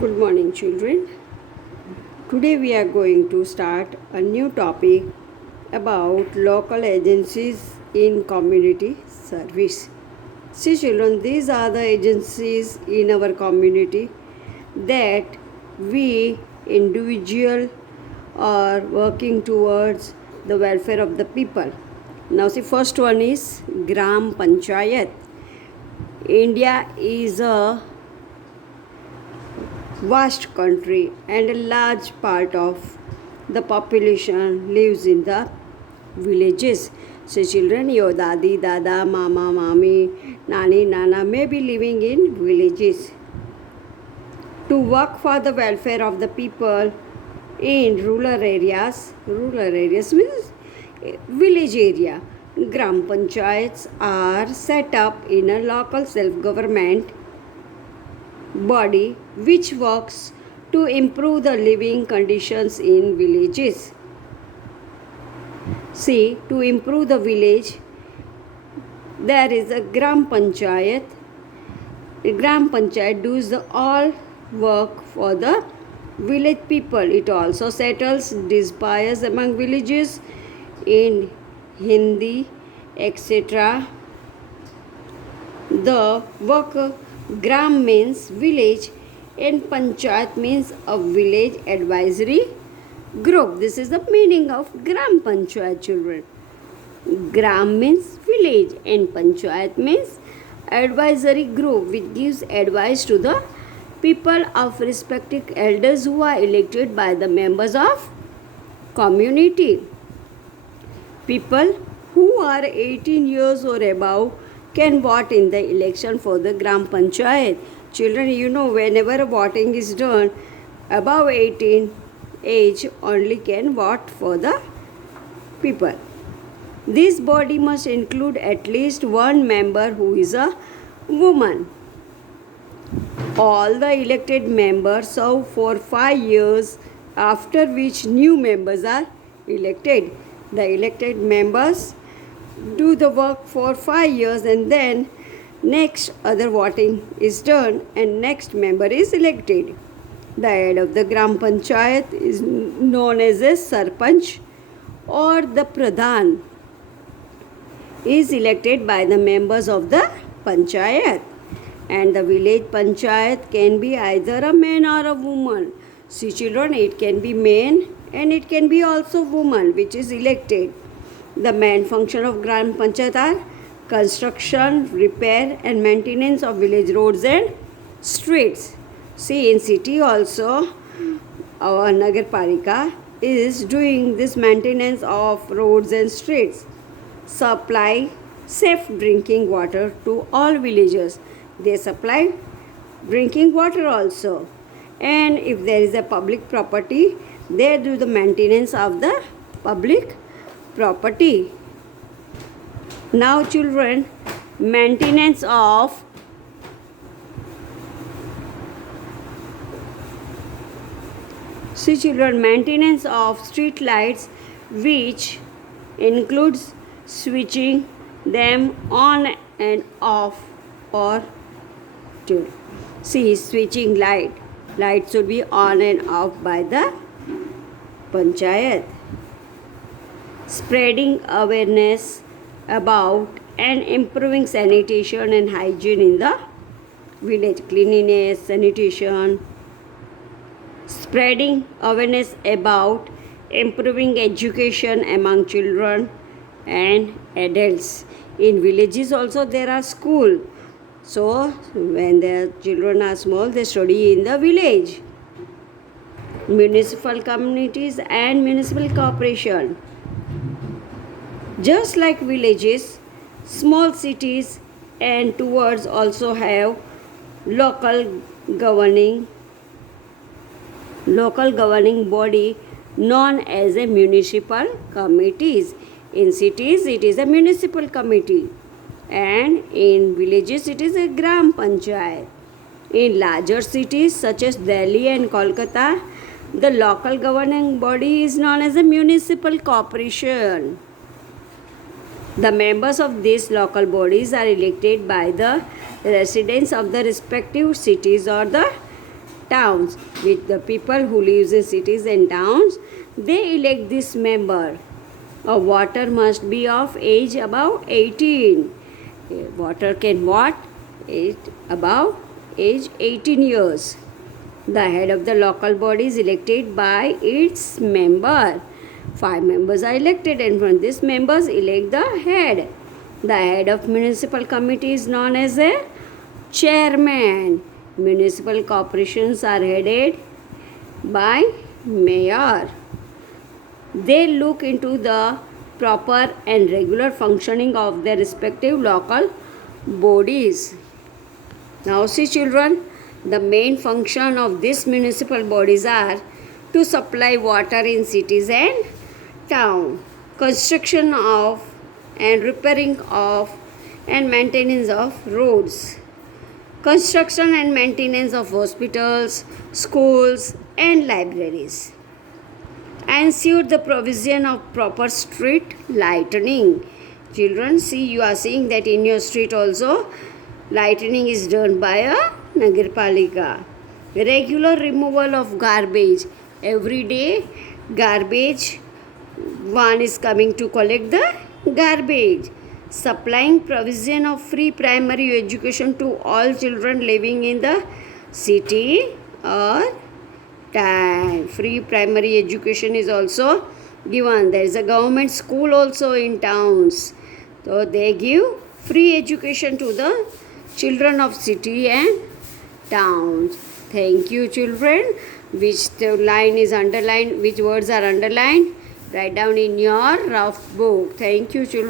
Good morning, children. Today we are going to start a new topic about local agencies in community service. See, children, these are the agencies in our community that we individual are working towards the welfare of the people. Now, see, first one is Gram Panchayat. India is a vast country and a large part of the population lives in the villages. So children, your dadi, dada, mama, mami, nani, nana may be living in villages. To work for the welfare of the people in rural areas means village area. Gram panchayats are set up in a local self-government body which works to improve the living conditions in villages. See, to improve the village, there is a Gram Panchayat. The Gram Panchayat does the all work for the village people. It also settles disputes among villages in Hindi, etc. The work Gram means village and Panchayat means a village advisory group. This is the meaning of Gram Panchayat, children. Gram means village and Panchayat means advisory group which gives advice to the people of respective elders who are elected by the members of community. People who are 18 years or above can vote in the election for the Gram Panchayat. Children, you know, whenever voting is done, above 18 age only can vote for the people. This body must include at least one member who is a woman. All the elected members serve for 5 years, after which new members are elected. The elected members do the work for 5 years and then next other voting is done and next member is elected. The head of the Gram Panchayat is known as a Sarpanch or the Pradhan is elected by the members of the Panchayat, and the village Panchayat can be either a man or a woman. See children, it can be man and it can be also woman which is elected. The main function of Gram Panchayat are construction, repair and maintenance of village roads and streets. See, in city also our Nagar Palika is doing this maintenance of roads and streets. Supply safe drinking water to all villagers. They supply drinking water also. And if there is a public property, they do the maintenance of the public property. Now children, maintenance of maintenance of street lights, which includes switching them on and off or to. See, switching light should be on and off by the Panchayat. Spreading awareness about and improving sanitation and hygiene in the village. Cleanliness, sanitation. Spreading awareness about improving education among children and adults. In villages also there are schools. So when the children are small, they study in the village. Municipal communities and municipal corporation. Just like villages, small cities and towns also have local governing body known as a municipal committees. In cities it is a municipal committee and in villages it is a Gram Panchayat. In larger cities such as Delhi and Kolkata, the local governing body is known as a municipal corporation. The members of these local bodies are elected by the residents of the respective cities or the towns, with the people who lives in cities and towns, they elect this member. A voter must be of age above 18. A voter can vote above age 18 years. The head of the local body is elected by its member. 5 members are elected, and from these members elect the head. The head of municipal committee is known as a chairman. Municipal corporations are headed by mayor. They look into the proper and regular functioning of their respective local bodies. Now see children, the main function of these municipal bodies are to supply water in cities and town, construction of and repairing of and maintenance of roads, construction and maintenance of hospitals, schools and libraries, ensure the provision of proper street lighting. Children, see, you are seeing that in your street also lighting is done by a Nagarpalika. Regular removal of garbage. Every day garbage one is coming to collect the garbage. Supplying provision of free primary education to all children living in the city or town. Free primary education is also given. There is a government school also in towns. So they give free education to the children of city and towns. Thank you children. Which line is underlined, which words are underlined? Write down in your rough book. Thank you children.